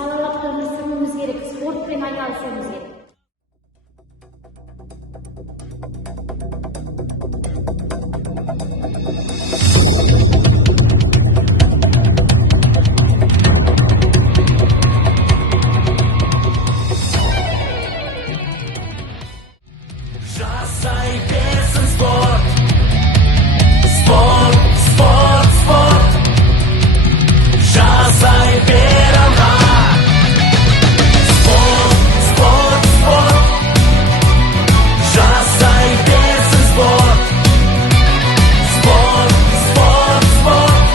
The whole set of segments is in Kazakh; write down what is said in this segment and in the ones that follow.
салауатты өмір сүруіміз керек, спортпен айналысуымыз керек. Жасай берсін спорт, спорт, спорт, спорт. Жасай бер алға. Спорт, спорт, спорт. Жасай берсін спорт, спорт, спорт, спорт.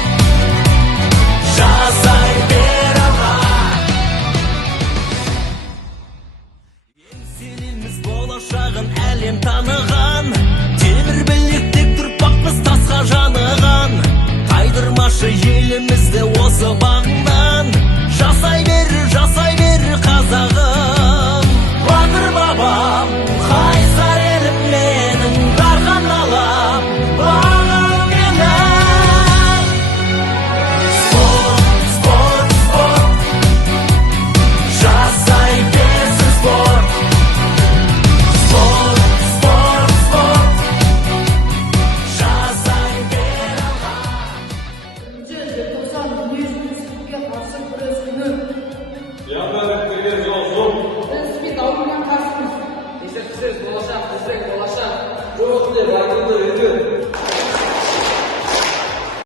Жасай бер алға. Еңселіміз болашағын әлем таныған, темір білектек тұрпақпыз тасқа жаныған. Қайдырмашы елімізді осы бағынан, жасай бер қазағым. Батыр бабам, қайсар елім менің, дархан алам, бағым менің. Спорт, спорт, спорт. Жасай берсін спорт. Спорт, спорт, спорт. Жасай бер алға. желтоқсан дүниежүзілікке қарсы күрес күні. Яндәректерге жол. Біз аурудан қарсымыз. Есептесіз болашақ, біздің болашақ. Жоқ деп айтылды үйді.